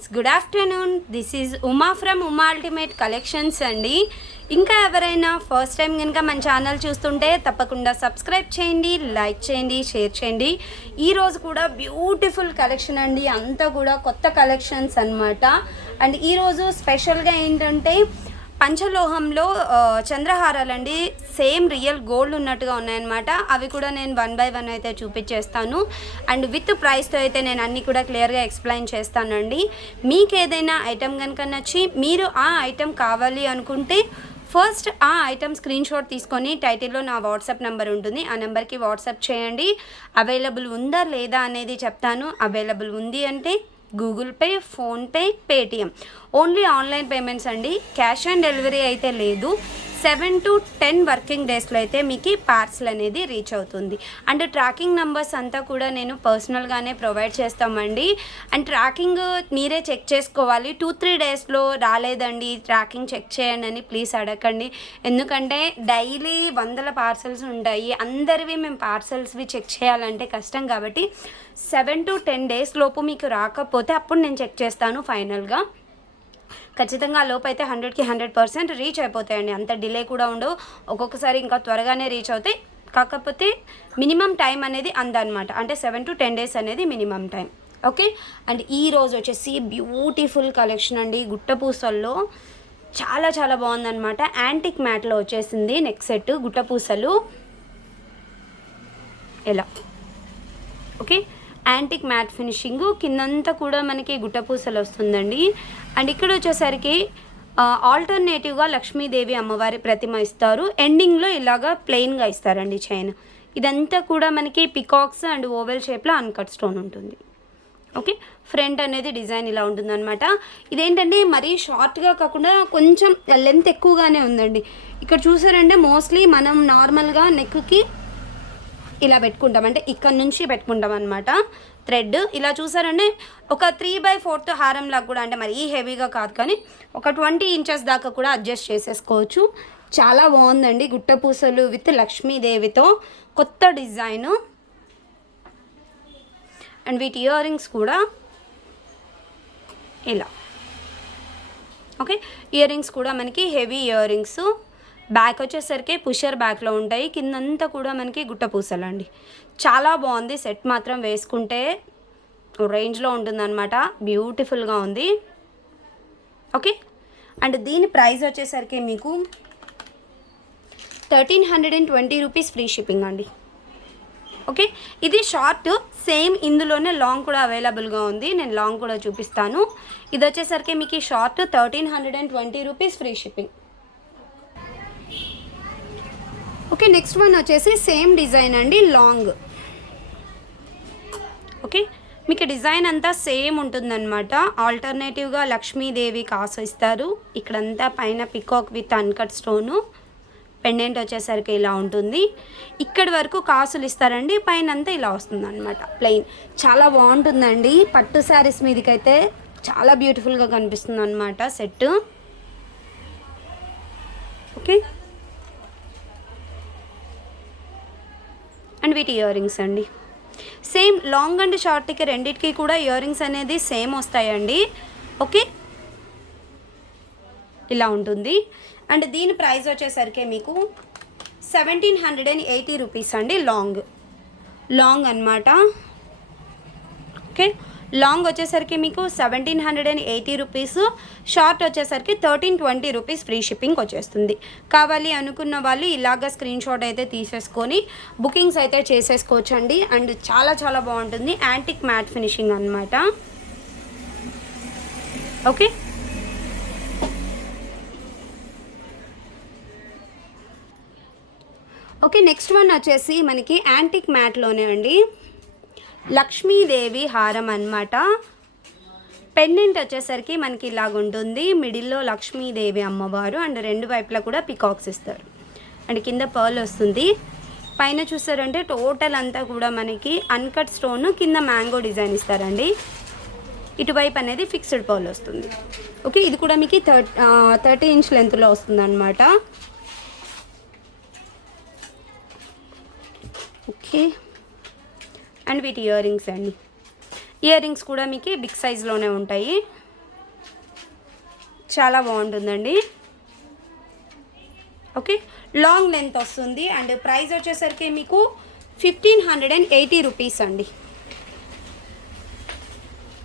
Friends, good afternoon. This is Uma from Uma ultimate collections అండి. ఇంకా ఎవరైనా ఫస్ట్ టైం కనుక మన ఛానల్ చూస్తుంటే తప్పకుండా సబ్స్క్రైబ్ చేయండి, లైక్ చేయండి, షేర్ చేయండి. ఈరోజు కూడా బ్యూటిఫుల్ కలెక్షన్ అండి, అంతా కూడా కొత్త కలెక్షన్స్ అన్నమాట. అండ్ ఈరోజు స్పెషల్గా ఏంటంటే పంచలోహంలో చంద్రహారాలండి, సేమ్ రియల్ గోల్డ్ ఉన్నట్టుగా ఉన్నాయన్నమాట. అవి కూడా నేను 1 by 1 అయితే చూపించేస్తాను. అండ్ విత్ ప్రైస్తో అయితే నేను అన్నీ కూడా క్లియర్గా ఎక్స్ప్లెయిన్ చేస్తానండి. మీకు ఏదైనా ఐటెం కనుక నచ్చి మీరు ఆ ఐటెం కావాలి అనుకుంటే ఫస్ట్ ఆ ఐటెం స్క్రీన్ షాట్ తీసుకొని టైటిల్లో నా వాట్సాప్ నెంబర్ ఉంటుంది, ఆ నెంబర్కి వాట్సాప్ చేయండి. అవైలబుల్ ఉందా లేదా అనేది చెప్తాను. అవైలబుల్ ఉంది అంటే Google pay, PhonePe, Paytm, only online payments అండి. క్యాష్ ఆన్ డెలివరీ అయితే లేదు. 7 to 10 వర్కింగ్ డేస్లో అయితే మీకు పార్సల్ అనేది రీచ్ అవుతుంది. అండ్ ట్రాకింగ్ నెంబర్స్ అంతా కూడా నేను పర్సనల్గానే ప్రొవైడ్ చేస్తామండి. అండ్ ట్రాకింగ్ మీరే చెక్ చేసుకోవాలి. 2-3 డేస్లో రాలేదండి, ట్రాకింగ్ చెక్ చేయండి అని ప్లీజ్ అడగండి. ఎందుకంటే డైలీ వందల పార్సల్స్ ఉంటాయి, అందరివి మేము పార్సల్స్వి చెక్ చేయాలంటే కష్టం. కాబట్టి 7 to 10 డేస్ లోపు మీకు రాకపోతే అప్పుడు నేను చెక్ చేస్తాను. ఫైనల్గా ఖచ్చితంగా లోపు అయితే 100కి 100% రీచ్ అయిపోతాయండి. అంత డిలే కూడా ఉండవు, ఒక్కొక్కసారి ఇంకా త్వరగానే రీచ్ అవుతాయి. కాకపోతే మినిమం టైం అనేది అందనమాట, అంటే 7 to 10 డేస్ అనేది మినిమం టైం. ఓకే. అండ్ ఈరోజు వచ్చేసి బ్యూటిఫుల్ కలెక్షన్ అండి, గుట్టపూసల్లో చాలా చాలా బాగుందన్నమాట. యాంటిక్ మ్యాట్లో వచ్చేసింది నెక్ సెట్, గుట్టపూసలు ఎలా. ఓకే, యాంటిక్ మ్యాట్ ఫినిషింగ్, కిందంతా కూడా మనకి గుట్టపూసలు వస్తుందండి. అండ్ ఇక్కడ వచ్చేసరికి ఆల్టర్నేటివ్గా లక్ష్మీదేవి అమ్మవారి ప్రతిమ ఇస్తారు, ఎండింగ్లో ఇలాగా ప్లెయిన్గా ఇస్తారండి చైన్. ఇదంతా కూడా మనకి పికాక్స్ అండ్ ఓవెల్ షేప్లో అన్కట్ స్టోన్ ఉంటుంది. ఓకే, ఫ్రంట్ అనేది డిజైన్ ఇలా ఉంటుందన్నమాట. ఇదేంటంటే మరీ షార్ట్గా కాకుండా కొంచెం లెంత్ ఎక్కువగానే ఉందండి. ఇక్కడ చూసారంటే మోస్ట్లీ మనం నార్మల్గా నెక్కి ఇలా పెట్టుకుంటాం, అంటే ఇక్కడ నుంచి పెట్టుకుంటాం అనమాట. థ్రెడ్ ఇలా చూసారంటే ఒక 3/4 హారంలాగా కూడా, అంటే మరి హెవీగా కాదు కానీ ఒక 20 ఇంచెస్ దాకా కూడా అడ్జస్ట్ చేసేసుకోవచ్చు. చాలా బాగుందండి, గుట్టపూసలు విత్ లక్ష్మీదేవితో కొత్త డిజైన్. అండ్ వీటి ఇయర్ రింగ్స్ కూడా ఇలా. ఓకే, ఇయర్ రింగ్స్ కూడా మనకి హెవీ ఇయర్ రింగ్స్. బ్యాక్ వచ్చేసరికి పుషర్ బ్యాక్లో ఉంటాయి, కిందంతా కూడా మనకి గుట్టపూసలు అండి. చాలా బాగుంది సెట్, మాత్రం వేసుకుంటే రేంజ్లో ఉంటుందన్నమాట. బ్యూటిఫుల్గా ఉంది. ఓకే, అండ్ దీని ప్రైస్ వచ్చేసరికి మీకు 1320 రూపీస్ ఫ్రీ షిప్పింగ్ అండి. ఓకే, ఇది షార్ట్, సేమ్ ఇందులోనే లాంగ్ కూడా అవైలబుల్గా ఉంది, నేను లాంగ్ కూడా చూపిస్తాను. ఇది వచ్చేసరికి మీకు short 1320 rupees free shipping. Okay, next one వచ్చేసి సేమ్ డిజైన్ అండి, లాంగ్. ఓకే, మీకు డిజైన్ అంతా సేమ్ ఉంటుందన్నమాట. ఆల్టర్నేటివ్గా లక్ష్మీదేవి కాసు ఇస్తారు, ఇక్కడంతా పైన peacock with uncut stone. Pendant వచ్చేసరికి ఇలా ఉంటుంది, ఇక్కడి వరకు కాసులు ఇస్తారండి, పైన అంతా ఇలా వస్తుంది అనమాట ప్లెయిన్. చాలా బాగుంటుందండి, పట్టు శారీస్ మీదకైతే చాలా బ్యూటిఫుల్గా కనిపిస్తుంది అనమాట సెట్. ఓకే, అండ్ వీటి ఇయర్ రింగ్స్ అండి సేమ్ లాంగ్ అండ్ షార్ట్కి రెండింటికి కూడా ఇయర్ రింగ్స్ అనేది సేమ్ వస్తాయండి. ఓకే, ఇలా ఉంటుంది. అండ్ దీని ప్రైస్ వచ్చేసరికి మీకు 1780 రూపీస్ అండి, లాంగ్ అన్నమాట. ఓకే, లాంగ్ వచ్చేసరికి మీకు 1780 రూపీస్, షార్ట్ వచ్చేసరికి 1320 రూపీస్ ఫ్రీ షిప్పింగ్ వచ్చేస్తుంది. కావాలి అనుకున్న వాళ్ళు ఇలాగ స్క్రీన్ షాట్ అయితే తీసేసుకొని బుకింగ్స్ అయితే చేసేసుకోవచ్చు అండి. అండ్ చాలా చాలా బాగుంటుంది, యాంటిక్ మ్యాట్ ఫినిషింగ్ అనమాట. ఓకే, ఓకే, నెక్స్ట్ వన్ వచ్చేసి మనకి యాంటిక్ మ్యాట్లోనే అండి, లక్ష్మీదేవి హారం అన్నమాట. పెండెంట్ వచ్చేసరికి మనకి ఇలాగ ఉంటుంది, మిడిల్లో లక్ష్మీదేవి అమ్మవారు అండ్ రెండు వైపులా కూడా పికాక్స్ ఇస్తారు. అండ్ కింద పర్ల్ వస్తుంది, పైన చూసారంటే టోటల్ అంతా కూడా మనకి అన్కట్ స్టోన్, కింద మ్యాంగో డిజైన్ ఇస్తారండి. ఇటువైపు అనేది ఫిక్స్డ్ పర్ల్ వస్తుంది. ఓకే, ఇది కూడా మీకు 30 ఇంచ్ లెంత్లో వస్తుంది అనమాట. ఓకే, అండ్ వీటి ఇయర్ రింగ్స్ అండి, ఇయర్ రింగ్స్ కూడా మీకు బిగ్ సైజ్లోనే ఉంటాయి. చాలా బాగుంటుందండి. ఓకే, లాంగ్ లెంత్ వస్తుంది. అండ్ ప్రైస్ వచ్చేసరికి మీకు 1580 రూపీస్ అండి.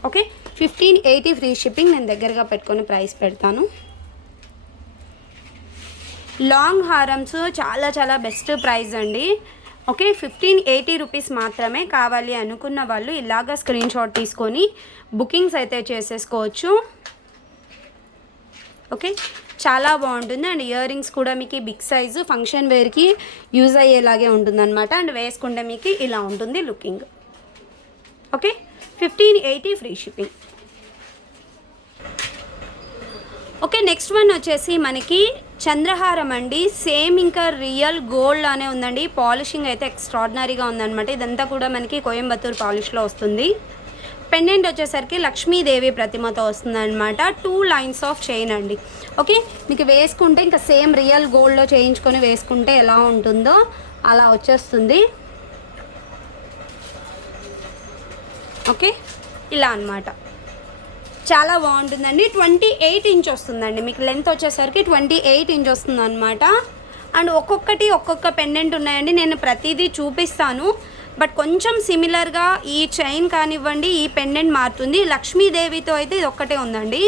Okay, 1580 free shipping. నేను దగ్గరగా పెట్టుకొని ప్రైస్ పెడతాను. లాంగ్ హారమ్స్ చాలా చాలా బెస్ట్ ప్రైస్ అండి. ఓకే, 1580 రూపీస్ మాత్రమే. కావాలి అనుకున్న వాళ్ళు ఇలాగా స్క్రీన్ షాట్ తీసుకొని బుకింగ్స్ అయితే చేసేసుకోవచ్చు. ఓకే, చాలా బాగుంటుంది. అండ్ ఇయర్ రింగ్స్ కూడా మీకు బిగ్ సైజు ఫంక్షన్ వేర్కి యూజ్ అయ్యేలాగే ఉంటుందన్నమాట. అండ్ వేసుకుంటే మీకు ఇలా ఉంటుంది looking. Okay, 1580 free shipping. Okay, next one వచ్చేసి మనకి చంద్రహారం అండి. సేమ్ ఇంకా రియల్ గోల్డ్ లానే ఉందండి. పాలిషింగ్ అయితే ఎక్స్ట్రాడినరీగా ఉందన్నమాట. ఇదంతా కూడా మనకి కోయంబత్తూర్ పాలిష్లో వస్తుంది. పెండెంట్ వచ్చేసరికి లక్ష్మీదేవి ప్రతిమతో వస్తుందన్నమాట. 2 లైన్స్ ఆఫ్ చైన్ అండి. ఓకే, మీకు వేసుకుంటే ఇంకా సేమ్ రియల్ గోల్డ్లో చేయించుకొని వేసుకుంటే ఎలా ఉంటుందో అలా వచ్చేస్తుంది. ఓకే, ఇలా అన్నమాట. చాలా బాగుంటుందండి. 28 ఇంచ్ వస్తుందండి. మీకు లెంత్ వచ్చేసరికి 28 ఇంచ్ వస్తుంది అనమాట. అండ్ ఒక్కొక్క పెండెంట్ ఉన్నాయండి. నేను ప్రతిదీ చూపిస్తాను. బట్ కొంచెం సిమిలర్గా ఈ చైన్ కానివ్వండి, ఈ పెండెంట్ మారుతుంది. లక్ష్మీదేవితో అయితే ఇది ఒక్కటే ఉందండి.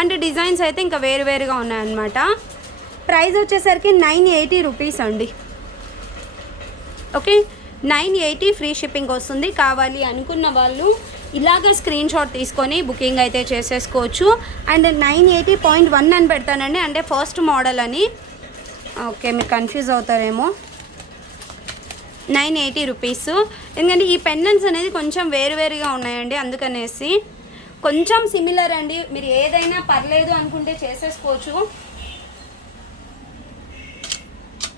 అండ్ డిజైన్స్ అయితే ఇంకా వేరువేరుగా ఉన్నాయన్నమాట. ప్రైస్ వచ్చేసరికి 980 రూపీస్ అండి. ఓకే, 980 ఫ్రీ షిప్పింగ్ వస్తుంది. కావాలి అనుకున్న వాళ్ళు ఇలాగ స్క్రీన్ షాట్ తీసుకొని బుకింగ్ అయితే చేసేసుకోవచ్చు. అండ్ 980.1 అని పెడతానండి, అంటే ఫస్ట్ మోడల్ అని. ఓకే, మీరు కన్ఫ్యూజ్ అవుతారేమో. 980 రూపీస్. ఎందుకంటే ఈ పెండెంట్స్ అనేది కొంచెం వేరువేరుగా ఉన్నాయండి, అందుకనేసి. కొంచెం సిమిలర్ అండి. మీరు ఏదైనా పర్లేదు అనుకుంటే చేసేసుకోవచ్చు.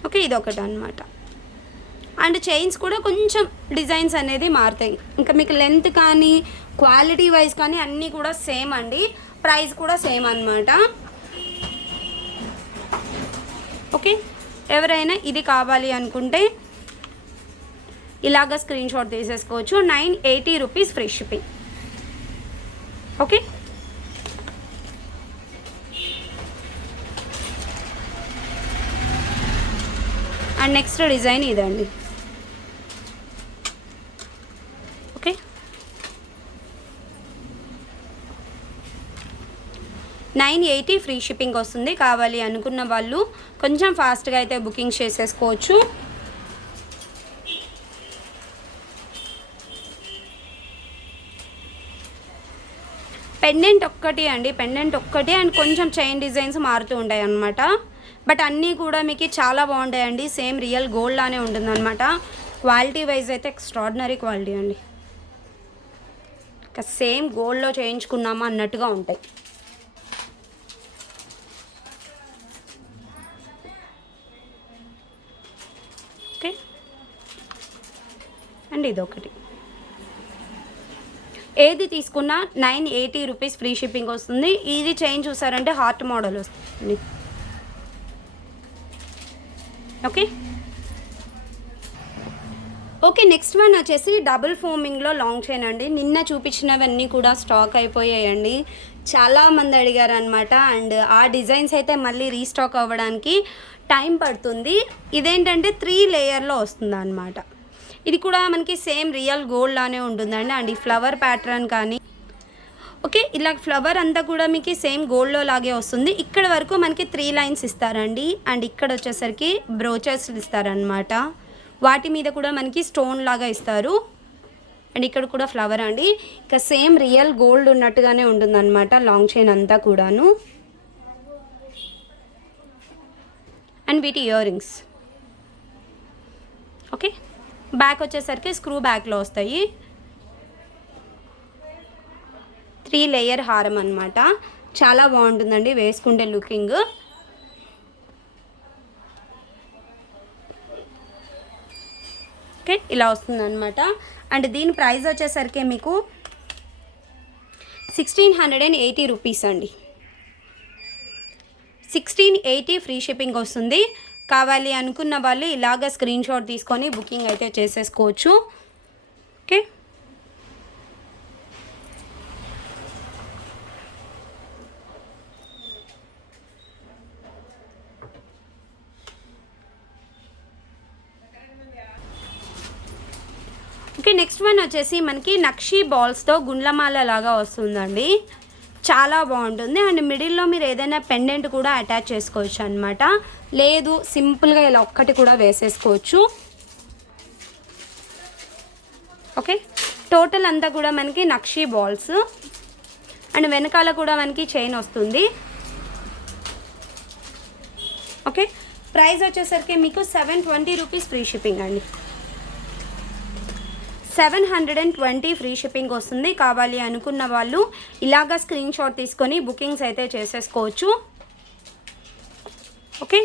ఓకే, ఇదొకటి అనమాట. అండ్ చైన్స్ కూడా కొంచెం డిజైన్స్ అనేది మారుతాయి. ఇంకా మీకు లెంత్ కానీ క్వాలిటీ వైజ్ కానీ అన్నీ కూడా సేమ్ అండి. ప్రైస్ కూడా సేమ్ అన్నమాట. ఓకే, ఎవరైనా ఇది కావాలి అనుకుంటే ఇలాగ స్క్రీన్ షాట్ తీసేసుకోవచ్చు. 980 rupees free shipping. Okay, and next design ఇదండి. ఓకే, 980 ఫ్రీ షిప్పింగ్ వస్తుంది. కావాలి అనుకున్న వాళ్ళు కొంచెం ఫాస్ట్గా అయితే బుకింగ్ చేసేసుకోవచ్చు. పెండెంట్ ఒక్కటి అండి, పెండెంట్ ఒక్కటి. అండ్ కొంచెం చైన్ డిజైన్స్ మారుతూ ఉంటాయి అన్నమాట. బట్ అన్నీ కూడా మీకు చాలా బాగుంటాయండి. సేమ్ రియల్ గోల్డ్ లానే ఉంటుందన్నమాట. క్వాలిటీ వైజ్ అయితే ఎక్స్ట్రాడినరీ క్వాలిటీ అండి. ఇంకా సేమ్ గోల్డ్లో చేయించుకున్నామా అన్నట్టుగా ఉంటాయి. ఓకే, అండ్ ఇదొకటి. ఏది తీసుకున్నా 980 రూపీస్ ఫ్రీ షిప్పింగ్ వస్తుంది. ఇది చైన్ చూసారంటే హార్ట్ మోడల్ వస్తుంది. ఓకే, ఓకే, నెక్స్ట్ వన్ వచ్చేసి డబుల్ ఫోమింగ్లో లాంగ్ చైన్ అండి. నిన్న చూపించినవన్నీ కూడా స్టాక్ అయిపోయాయండి. చాలామంది అడిగారు అనమాట. అండ్ ఆ డిజైన్స్ అయితే మళ్ళీ రీస్టాక్ అవ్వడానికి టైం పడుతుంది. ఇదేంటంటే 3 లేయర్లో వస్తుంది అనమాట. ఇది కూడా మనకి సేమ్ రియల్ గోల్డ్ లానే ఉంటుందండి. అండ్ ఈ ఫ్లవర్ ప్యాటర్న్ కానీ ఓకే, ఇలా ఫ్లవర్ అంతా కూడా మీకు సేమ్ గోల్డ్లో లాగే వస్తుంది. ఇక్కడ వరకు మనకి 3 లైన్స్ ఇస్తారండి. అండ్ ఇక్కడ వచ్చేసరికి బ్రోచెస్ ఇస్తారనమాట. వాటి మీద కూడా మనకి స్టోన్ లాగా ఇస్తారు. అండ్ ఇక్కడ కూడా ఫ్లవర్ అండి. ఇక సేమ్ రియల్ గోల్డ్ ఉన్నట్టుగానే ఉంటుందన్నమాట లాంగ్ చైన్ అంతా కూడాను. అండ్ వీటి ఇయర్ రింగ్స్. ఓకే, బ్యాక్ వచ్చేసరికి స్క్రూ బ్యాక్లో వస్తాయి. 3 లేయర్ హారం అనమాట. చాలా బాగుంటుందండి వేసుకుంటే లుకింగ్. ఓకే, ఇలా వస్తుందన్నమాట. అండ్ దీని ప్రైస్ వచ్చేసరికి మీకు 1680 రూపీస్ అండి. 1680 ఫ్రీ షిప్పింగ్ వస్తుంది. కావాలి అనుకున్న వాళ్ళు ఇలాగ స్క్రీన్ షాట్ తీసుకొని బుకింగ్ అయితే చేసేసుకోవచ్చు. ఓకే, నెక్స్ట్ వన్ వచ్చేసి మనకి నక్షీ బాల్స్తో గుండ్లమాల లాగా వస్తుందండి. చాలా బాగుంటుంది. అండ్ మిడిల్లో మీరు ఏదైనా పెండెంట్ కూడా అటాచ్ చేసుకోవచ్చు అనమాట. లేదు సింపుల్గా ఇలా ఒక్కటి కూడా వేసేసుకోవచ్చు. ఓకే, టోటల్ అంతా కూడా మనకి నక్షీ బాల్స్. అండ్ వెనకాల కూడా మనకి చైన్ వస్తుంది. ఓకే, ప్రైస్ వచ్చేసరికి మీకు 720 రూపీస్ ఫ్రీ షిప్పింగ్ అండి. 720 ఫ్రీ షిప్పింగ్ వస్తుంది. కావాలి అనుకున్న వాళ్ళు ఇలాగా స్క్రీన్ షాట్ తీసుకొని బుకింగ్స్ అయితే చేసేసుకోవచ్చు. Okay,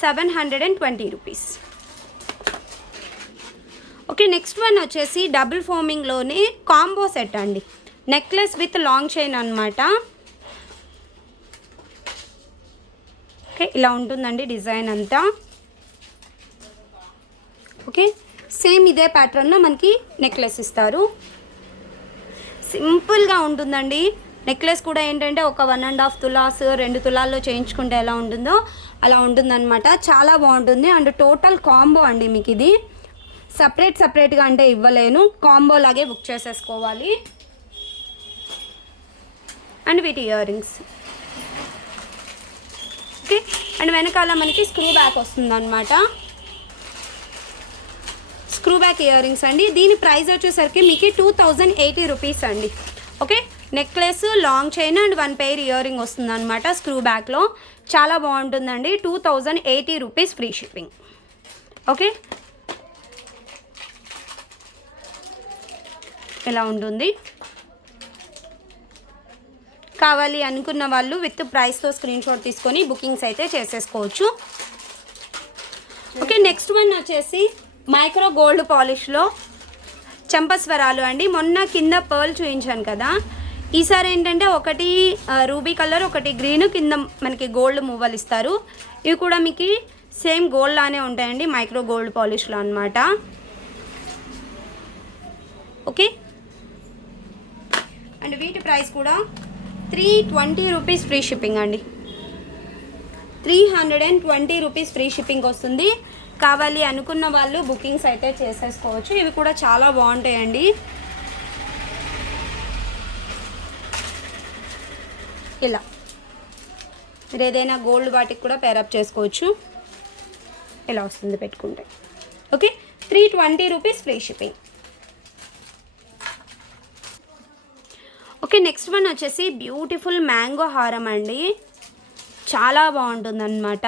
720 rupees. Okay, next one వచ్చేసి డబుల్ ఫోమింగ్లోనే కాంబో సెట్ అండి. నెక్లెస్ విత్ లాంగ్ చైన్ అనమాట. ఓకే, ఇలా ఉంటుందండి డిజైన్ అంతా. ఓకే, సేమ్ ఇదే ప్యాటర్న్లో మనకి నెక్లెస్ ఇస్తారు. సింపుల్గా ఉంటుందండి. నెక్లెస్ కూడా ఏంటంటే ఒక 1.5 తులాస్ 2 తులాల్లో చేయించుకుంటే ఎలా ఉంటుందో అలా ఉంటుందన్నమాట. చాలా బాగుంటుంది. అండ్ టోటల్ కాంబో అండి. మీకు ఇది సపరేట్గా అంటే ఇవ్వలేను, కాంబో లాగే బుక్ చేసేసుకోవాలి. అండ్ వీటి ఇయర్ రింగ్స్. ఓకే, అండ్ వెనకాల మనకి స్క్రూ బ్యాక్ వస్తుంది అనమాట. స్క్రూ బ్యాక్ ఇయర్ రింగ్స్ అండి. దీని ప్రైస్ వచ్చేసరికి మీకు 2080 రూపీస్ అండి. Okay, necklace long chain and 1 pair ear ring వస్తుంది అనమాట స్క్రూ బ్యాక్లో. చాలా బాగుంటుందండి. 2080 రూపీస్ ఫ్రీ షిప్పింగ్. ఓకే, ఎలా ఉంటుంది. కావాలి అనుకున్న వాళ్ళు విత్ ప్రైస్తో స్క్రీన్ షాట్ తీసుకొని బుకింగ్స్ అయితే చేసేసుకోవచ్చు. ఓకే, నెక్స్ట్ వన్ వచ్చేసి మైక్రో గోల్డ్ పాలిష్లో చంపస్వరాలు అండి. మొన్న కింద పర్ల్ చూపించాను కదా, ఈసారి ఏంటంటే ఒకటి రూబీ కలర్, ఒకటి గ్రీన్, కింద మనకి గోల్డ్ మువ్వలు ఇస్తారు. ఇవి కూడా మీకు సేమ్ గోల్డ్ లానే ఉంటాయండి, మైక్రో గోల్డ్ పాలిష్లో అనమాట. ఓకే, అండ్ వీటి ప్రైస్ కూడా 320 రూపీస్ ఫ్రీ షిప్పింగ్ అండి. 320 రూపీస్ ఫ్రీ షిప్పింగ్ వస్తుంది. కావాలి అనుకున్న వాళ్ళు బుకింగ్స్ అయితే చేసేసుకోవచ్చు. ఇవి కూడా చాలా బాగుంటాయండి. ఇలా మీరు ఏదైనా గోల్డ్ వాటికి కూడా పేరప్ చేసుకోవచ్చు. ఇలా వస్తుంది పెట్టుకుంటే. Okay, 320 rupees free shipping. Okay, next one వచ్చేసి బ్యూటిఫుల్ మ్యాంగో హారం అండి. చాలా బాగుంటుంది అనమాట.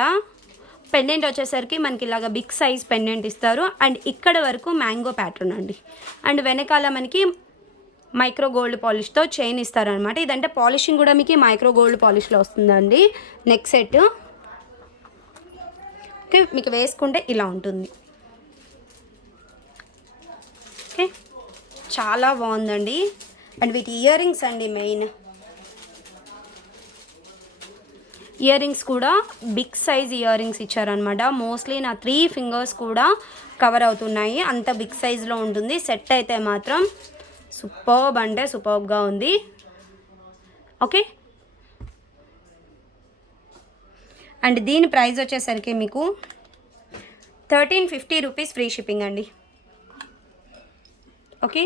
పెండెంట్ వచ్చేసరికి మనకి ఇలాగ బిగ్ సైజ్ పెండెంట్ ఇస్తారు. అండ్ ఇక్కడ వరకు మ్యాంగో ప్యాటర్న్ అండి. అండ్ వెనకాల మనకి మైక్రో గోల్డ్ పాలిష్తో చైన్ ఇస్తారనమాట. ఇదంటే పాలిషింగ్ కూడా మీకు మైక్రో గోల్డ్ పాలిష్లో వస్తుందండి. Neck set. ఓకే, మీకు వేసుకుంటే ఇలా ఉంటుంది. ఓకే, చాలా బాగుందండి. అండ్ వీటి ఇయర్ రింగ్స్ అండి. మెయిన్ ఇయర్ రింగ్స్ కూడా బిగ్ సైజ్ ఇయర్ రింగ్స్ ఇచ్చారనమాట. మోస్ట్లీ నా 3 ఫింగర్స్ కూడా కవర్ అవుతున్నాయి, అంత బిగ్ సైజ్లో ఉంటుంది. సెట్ అయితే మాత్రం సూపర్బ్ అంటే సూపర్బ్గా ఉంది. ఓకే, అండ్ దీని ప్రైస్ వచ్చేసరికి మీకు 1350 రూపీస్ ఫ్రీ షిప్పింగ్ అండి. Okay,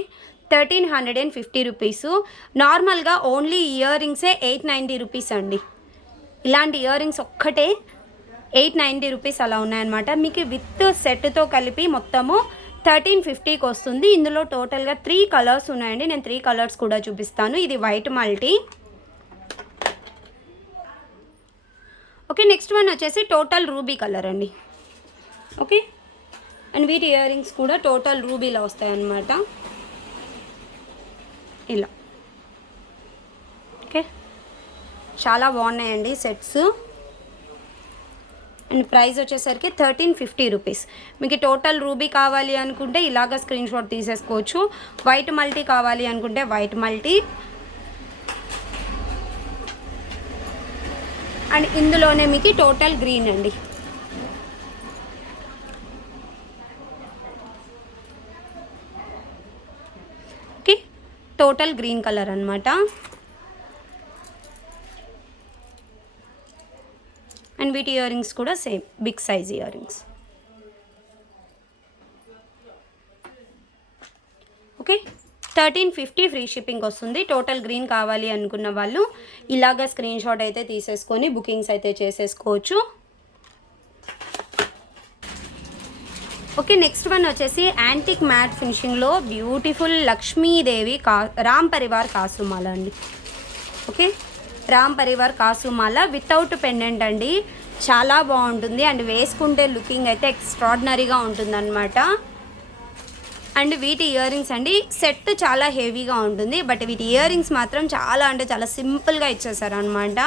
1350 rupees. నార్మల్గా ఓన్లీ ఇయర్ రింగ్సే 890 రూపీస్ అండి. ఇలాంటి ఇయర్ రింగ్స్ ఒక్కటే 890 రూపీస్ అలా ఉన్నాయన్నమాట. మీకు విత్ సెట్తో కలిపి మొత్తము 1350కి వస్తుంది. ఇందులో టోటల్గా 3 కలర్స్ ఉన్నాయండి. నేను 3 కలర్స్ కూడా చూపిస్తాను. ఇది white multi. Okay, next one వచ్చేసి టోటల్ రూబీ కలర్ అండి. ఓకే, అండ్ వీటి ఇయర్ రింగ్స్ కూడా టోటల్ రూబీలో వస్తాయన్నమాట. ఇలా. ఓకే, చాలా బాగున్నాయండి సెట్స్. అండ్ ప్రైస్ వచ్చేసరికి 1350 రూపీస్. మీకు టోటల్ రూబీ కావాలి అనుకుంటే ఇలాగ స్క్రీన్ షాట్ తీసేసుకోవచ్చు. వైట్ మల్టీ కావాలి అనుకుంటే వైట్ మల్టీ. అండ్ ఇందులోనే మీకు టోటల్ గ్రీన్ అండి. ఓకే, టోటల్ గ్రీన్ కలర్ అనమాట. అండ్ వీటి ఇయర్ రింగ్స్ కూడా same big size ear rings. Okay 1350 free shipping వస్తుంది. టోటల్ గ్రీన్ కావాలి అనుకున్న వాళ్ళు ఇలాగ స్క్రీన్ షాట్ అయితే తీసేసుకొని బుకింగ్స్ అయితే చేసేసుకోవచ్చు. ఓకే, నెక్స్ట్ వన్ వచ్చేసి యాంటిక్ మ్యాట్ ఫినిషింగ్లో బ్యూటిఫుల్ లక్ష్మీదేవి రామ్ పరివార్ కాసుమాల అండి. ఓకే, రామ్ పరివార్ కాసుమాల వితౌట్ పెండెంట్ అండి. చాలా బాగుంటుంది అండ్ వేసుకుంటే లుకింగ్ అయితే ఎక్స్ట్రాడినరీగా ఉంటుందన్నమాట. అండ్ వీటి ఇయర్ రింగ్స్ అండి, సెట్ చాలా హెవీగా ఉంటుంది, బట్ వీటి ఇయర్ రింగ్స్ మాత్రం చాలా అంటే చాలా సింపుల్గా ఇచ్చేసారు అనమాట.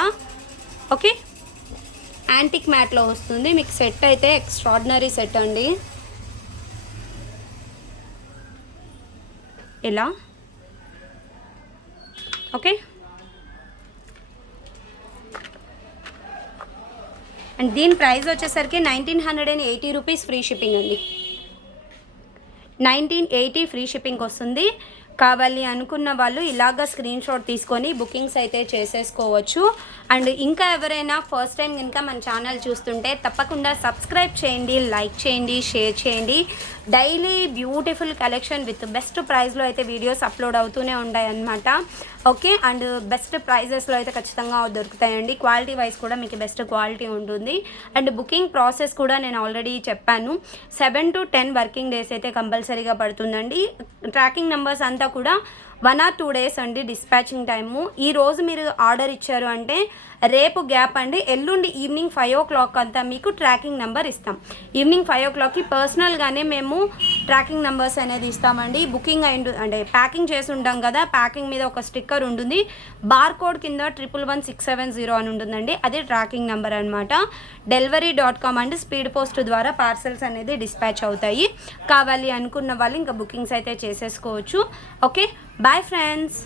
ఓకే, యాంటిక్ మ్యాట్లో వస్తుంది మీకు సెట్ అయితే ఎక్స్ట్రాడినరీ సెట్ అండి. ఇలా ఓకే, అండ్ దీని ప్రైస్ వచ్చేసరికి 1980 రూపీస్ ఫ్రీ షిప్పింగ్ అండి. 1980 ఫ్రీ షిప్పింగ్ వస్తుంది. కావాలి అనుకున్న వాళ్ళు ఇలాగ స్క్రీన్ షాట్ తీసుకొని బుకింగ్స్ అయితే చేసేసుకోవచ్చు. అండ్ ఇంకా ఎవరైనా ఫస్ట్ టైం కనుక మన ఛానల్ చూస్తుంటే తప్పకుండా సబ్స్క్రైబ్ చేయండి, లైక్ చేయండి, షేర్ చేయండి. Daily beautiful collection with best ప్రైస్లో అయితే వీడియోస్ అప్లోడ్ అవుతూనే ఉంటాయి అన్నమాట. ఓకే, అండ్ బెస్ట్ ప్రైజెస్లో అయితే ఖచ్చితంగా దొరుకుతాయండి. క్వాలిటీ వైజ్ కూడా మీకు బెస్ట్ క్వాలిటీ ఉంటుంది. అండ్ బుకింగ్ ప్రాసెస్ కూడా నేను ఆల్రెడీ చెప్పాను, 7 to 10 వర్కింగ్ డేస్ అయితే కంపల్సరీగా పడుతుందండి. ట్రాకింగ్ నెంబర్స్ అంతా కూడా 1 or 2 days అండి డిస్పాచింగ్ టైము. ఈరోజు మీరు ఆర్డర్ ఇచ్చారు అంటే రేపు గ్యాప్ అండి, ఎల్లుండి ఈవినింగ్ 5 o'clock అంతా మీకు ట్రాకింగ్ నెంబర్ ఇస్తాం. ఈవినింగ్ 5 o'clockకి పర్సనల్గానే మేము ట్రాకింగ్ నెంబర్స్ అనేది ఇస్తామండి. బుకింగ్ అయి అంటే ప్యాకింగ్ చేసి ఉంటాం కదా, ప్యాకింగ్ మీద ఒక స్టిక్కర్ ఉంటుంది, బార్కోడ్ కింద 111670 అని ఉంటుందండి, అది ట్రాకింగ్ నెంబర్ అనమాట. delivery.com అండి స్పీడ్ పోస్ట్ ద్వారా పార్సల్స్ అనేది డిస్పాచ్ అవుతాయి. కావాలి అనుకున్న వాళ్ళు ఇంకా బుకింగ్స్ అయితే చేసేసుకోవచ్చు. Okay, bye friends.